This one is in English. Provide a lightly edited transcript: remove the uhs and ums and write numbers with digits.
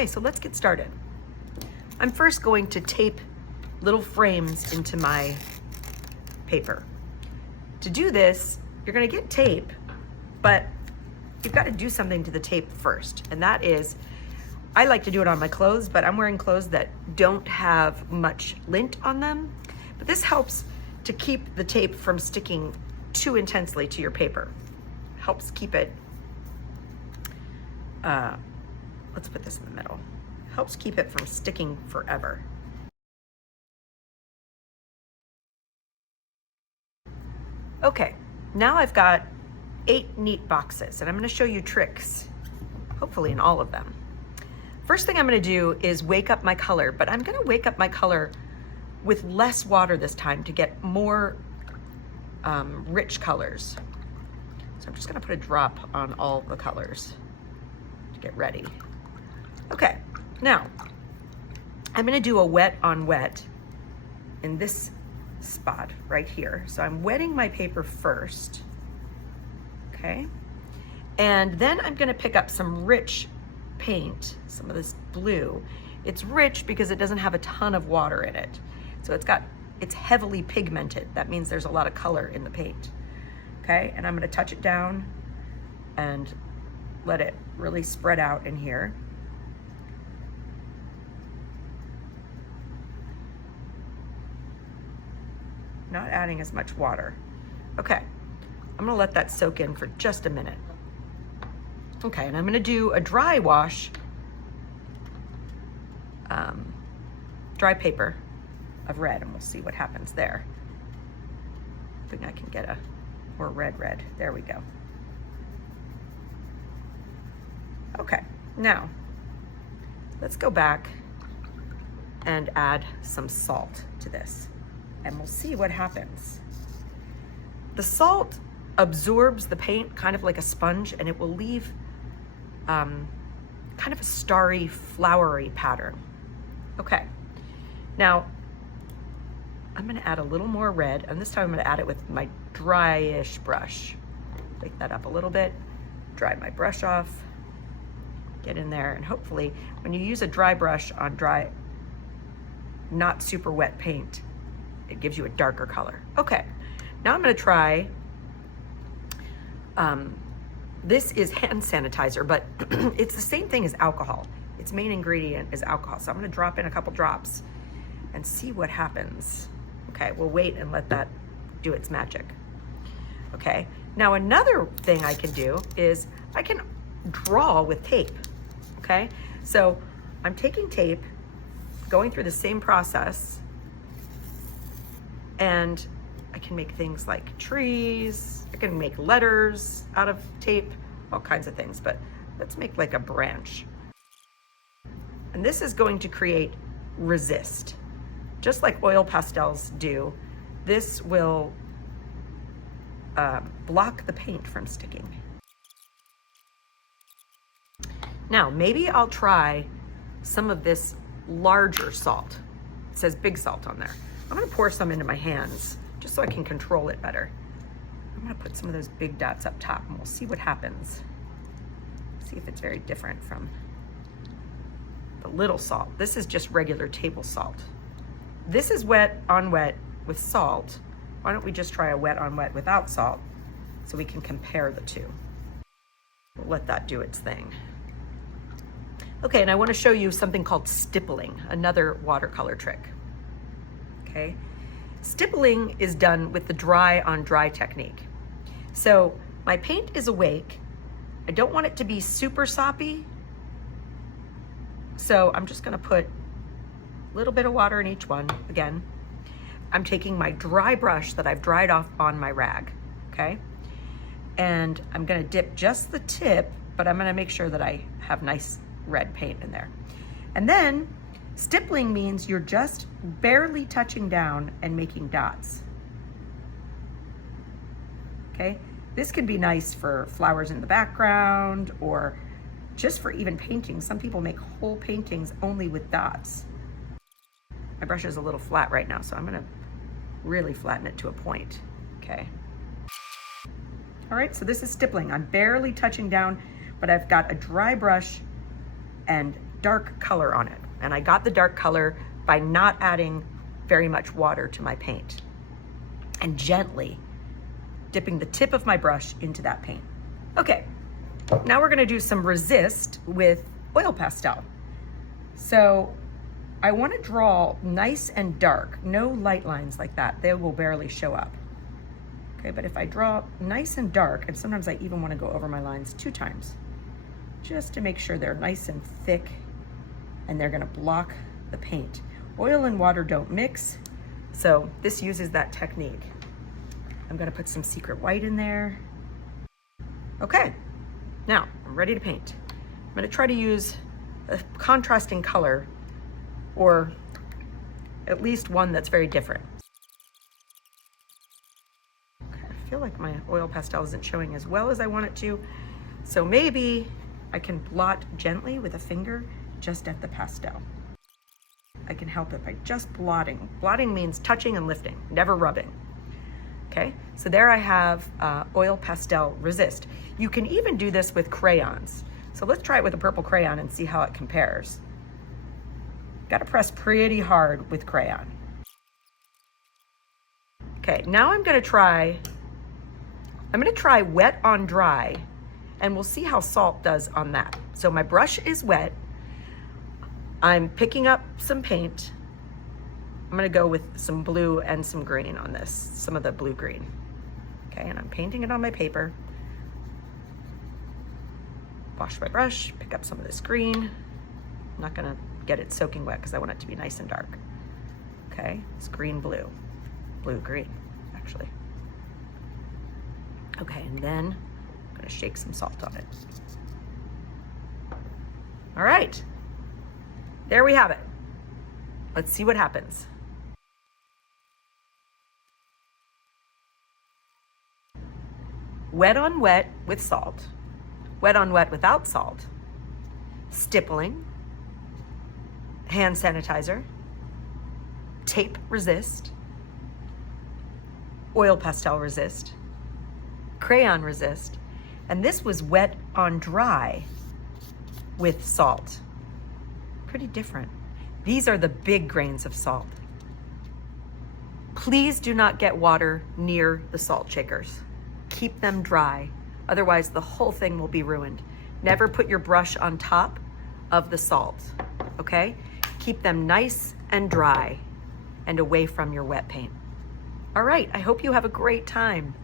Okay, so let's get started. I'm first going to tape little frames into my paper. To do this, you're gonna get tape, but you've got to do something to the tape first. And that is, I like to do it on my clothes, but I'm wearing clothes that don't have much lint on them. But this helps to keep the tape from sticking too intensely to your paper. Helps keep it, let's put this in the middle. Helps keep it from sticking forever. Okay, now I've got 8 neat boxes, and I'm going to show you tricks, hopefully in all of them. First thing I'm going to do is wake up my color, but I'm going to wake up my color with less water this time to get more rich colors. So I'm just going to put a drop on all the colors to get ready. Okay, now I'm going to do a wet on wet in this spot right here. So I'm wetting my paper first. Okay, and then I'm going to pick up some rich paint, some of this blue. It's rich because it doesn't have a ton of water in it. So it's heavily pigmented. That means there's a lot of color in the paint. Okay, and I'm going to touch it down and let it really spread out in here. Not adding as much water. Okay. I'm gonna let that soak in for just a minute. Okay, and I'm gonna do a dry wash, dry paper of red, and we'll see what happens there. I think I can get a more red. There we go. Okay, now let's go back and add some salt to this, and we'll see what happens. The salt absorbs the paint kind of like a sponge, and it will leave kind of a starry, flowery pattern. Okay, now I'm gonna add a little more red, and this time I'm gonna add it with my dryish brush. Take that up a little bit, dry my brush off, get in there, and hopefully when you use a dry brush on dry, not super wet paint, it gives you a darker color. Okay, now I'm gonna try, this is hand sanitizer, but it's the same thing as alcohol. Its main ingredient is alcohol. So I'm gonna drop in a couple drops and see what happens. Okay, we'll wait and let that do its magic. Okay, now another thing I can do is I can draw with tape, okay? So I'm taking tape, going through the same process, and I can make things like trees, I can make letters out of tape, all kinds of things, but let's make like a branch. And this is going to create resist. Just like oil pastels do, this will block the paint from sticking. Now, maybe I'll try some of this larger salt. It says big salt on there. I'm gonna pour some into my hands just so I can control it better. I'm gonna put some of those big dots up top, and we'll see what happens. See if it's very different from the little salt. This is just regular table salt. This is wet on wet with salt. Why don't we just try a wet on wet without salt so we can compare the two. We'll let that do its thing. Okay, and I wanna show you something called stippling, another watercolor trick. Okay, stippling is done with the dry on dry technique. So my paint is awake. I don't want it to be super soppy. So I'm just gonna put a little bit of water in each one. Again, I'm taking my dry brush that I've dried off on my rag, okay? And I'm gonna dip just the tip, but I'm gonna make sure that I have nice red paint in there. And then stippling means you're just barely touching down and making dots. Okay, this could be nice for flowers in the background or just for even painting. Some people make whole paintings only with dots. My brush is a little flat right now, so I'm gonna really flatten it to a point, okay? All right, so this is stippling. I'm barely touching down, but I've got a dry brush and dark color on it. And I got the dark color by not adding very much water to my paint and gently dipping the tip of my brush into that paint. Okay, now we're gonna do some resist with oil pastel. So I wanna draw nice and dark, no light lines like that. They will barely show up. Okay, but if I draw nice and dark, and sometimes I even wanna go over my lines 2 times, just to make sure they're nice and thick and they're gonna block the paint. Oil and water don't mix, so this uses that technique. I'm gonna put some secret white in there. Okay, now I'm ready to paint. I'm gonna try to use a contrasting color, or at least one that's very different. Okay, I feel like my oil pastel isn't showing as well as I want it to, so maybe I can blot gently with a finger just at the pastel. I can help it by just blotting. Blotting means touching and lifting, never rubbing. Okay, so there I have oil pastel resist. You can even do this with crayons. So let's try it with a purple crayon and see how it compares. Gotta press pretty hard with crayon. Okay, now I'm gonna try wet on dry, and we'll see how salt does on that. So my brush is wet. I'm picking up some paint. I'm gonna go with some blue and some green on this, some of the blue green. Okay, and I'm painting it on my paper. Wash my brush, pick up some of this green. I'm not gonna get it soaking wet because I want it to be nice and dark. Okay, it's green, blue, blue, green, actually. Okay, and then I'm gonna shake some salt on it. All right, there we have it. Let's see what happens. Wet on wet with salt, wet on wet without salt, stippling, hand sanitizer, tape resist, oil pastel resist, crayon resist, and this was wet on dry with salt. Pretty different. These are the big grains of salt. Please do not get water near the salt shakers. Keep them dry, otherwise the whole thing will be ruined. Never put your brush on top of the salt, okay? Keep them nice and dry and away from your wet paint. All right, I hope you have a great time.